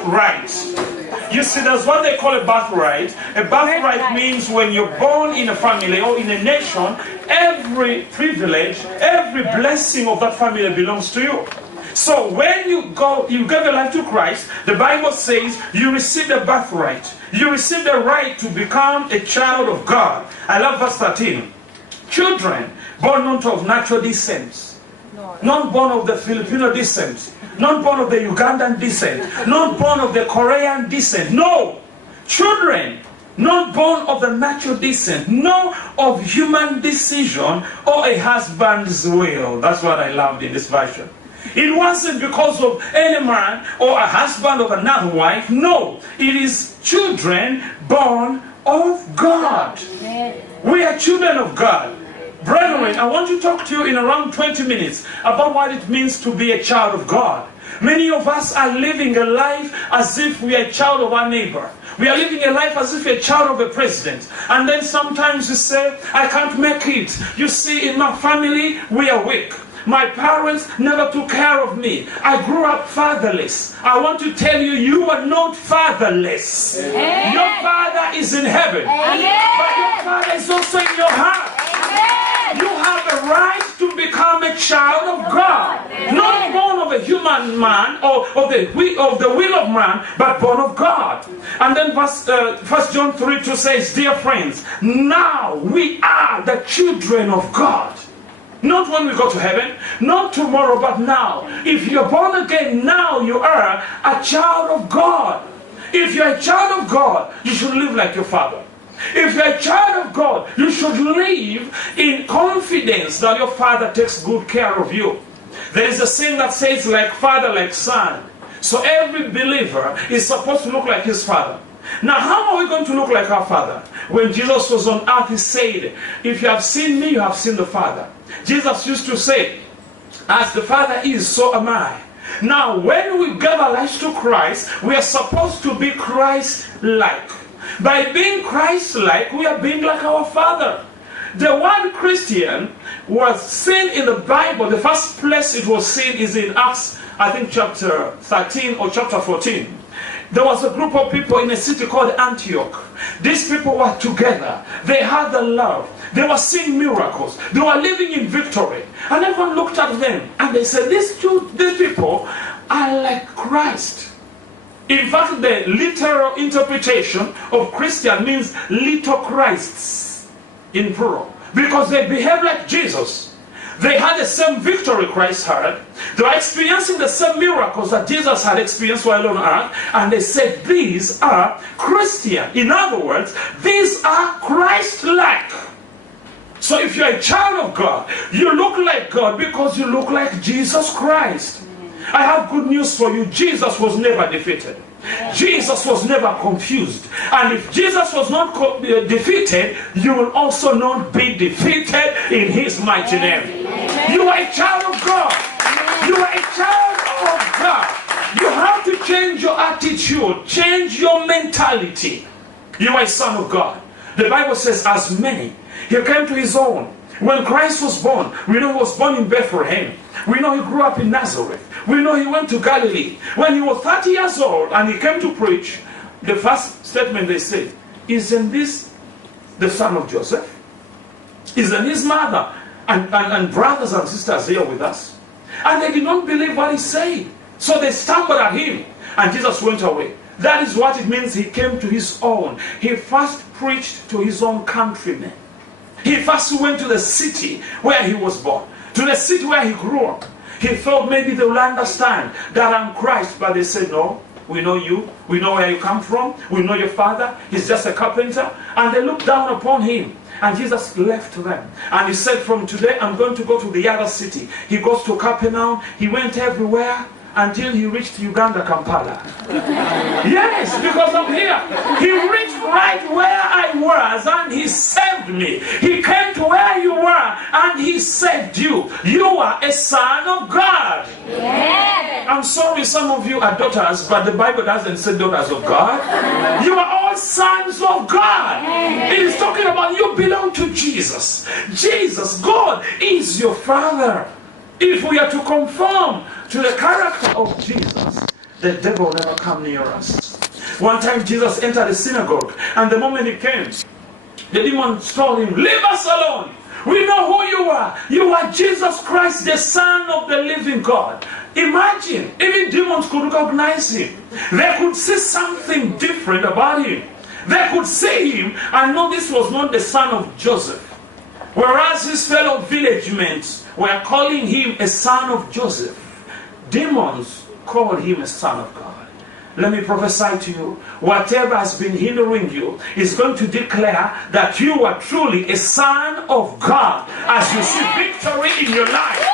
birthright. You see, that's what they call a birthright. A birthright means when you're born in a family or in a nation, every privilege, every blessing of that family belongs to you. So when you give your life to Christ, the Bible says you receive the birthright. You receive the right to become a child of God. I love verse 13. Children born not of natural descent, not born of the Filipino descent, not born of the Ugandan descent, not born of the Korean descent. No! Children not born of the natural descent, no of human decision or a husband's will. That's what I loved in this version. It wasn't because of any man or a husband of another wife. No, it is children born of God. We are children of God. Brethren, I want to talk to you in around 20 minutes about what it means to be a child of God. Many of us are living a life as if we are a child of our neighbor. We are living a life as if we're a child of a president. And then sometimes you say, I can't make it. You see, in my family, we are weak. My parents never took care of me. I grew up fatherless. I want to tell you, you are not fatherless. Amen. Your father is in heaven. Amen. But your father is also in your heart. Amen. You have a right to become a child of God. Amen. Not born of a human man or of the will of man, but born of God. And then 1 John 3:2 says, dear friends, now we are the children of God. Not when we go to heaven, not tomorrow, but now. If you're born again, now you are a child of God. If you're a child of God, you should live like your father. If you're a child of God, you should live in confidence that your father takes good care of you. There is a saying that says, like father, like son. So every believer is supposed to look like his father. Now, how are we going to look like our father? When Jesus was on earth, he said, if you have seen me, you have seen the Father. Jesus used to say, as the Father is, so am I. Now, when we give our lives to Christ, we are supposed to be Christ-like. By being Christ-like, we are being like our Father. The word Christian was seen in the Bible. The first place it was seen is in Acts, I think chapter 13 or chapter 14. There was a group of people in a city called Antioch. These people were together. They had the love. They were seeing miracles. They were living in victory. And everyone looked at them and they said, these people are like Christ. In fact, the literal interpretation of Christian means little Christs in plural. Because they behave like Jesus. They had the same victory Christ had. They were experiencing the same miracles that Jesus had experienced while on earth. And they said, these are Christian. In other words, these are Christ-like. So if you're a child of God, you look like God because you look like Jesus Christ. I have good news for you. Jesus was never defeated. Jesus was never confused. And if Jesus was not defeated, you will also not be defeated in his mighty name. You are a child of God. You are a child of God. You have to change your attitude, change your mentality. You are a son of God. The Bible says, as many, he came to his own. When Christ was born, we know he was born in Bethlehem. We know he grew up in Nazareth. We know he went to Galilee. When he was 30 years old and he came to preach, the first statement they said, isn't this the son of Joseph? Isn't his mother and brothers and sisters here with us? And they did not believe what he said. So they stumbled at him and Jesus went away. That is what it means he came to his own. He first preached to his own countrymen. He first went to the city where he was born, to the city where he grew up. He thought maybe they will understand that I'm Christ, but they said, no, we know you, we know where you come from, we know your father, he's just a carpenter. And they looked down upon him. And Jesus left them. And he said, from today I'm going to go to the other city. He goes to Capernaum, he went everywhere, until he reached Uganda, Kampala. Yes, because I'm here. He reached right where I was and he saved me. He came to where you were and he saved you. You are a son of God. Yeah. I'm sorry some of you are daughters, but the Bible doesn't say daughters of God. You are all sons of God. Yeah. It is talking about you belong to Jesus. Jesus, God, is your Father. If we are to conform to the character of Jesus, the devil will never come near us. One time Jesus entered the synagogue, and the moment he came, the demons told him, "Leave us alone. We know who you are. You are Jesus Christ, the Son of the living God." Imagine, even demons could recognize him. They could see something different about him. They could see him and know this was not the son of Joseph. Whereas his fellow village mates were calling him a son of Joseph, demons called him a son of God. Let me prophesy to you, whatever has been hindering you is going to declare that you are truly a son of God as you see victory in your life.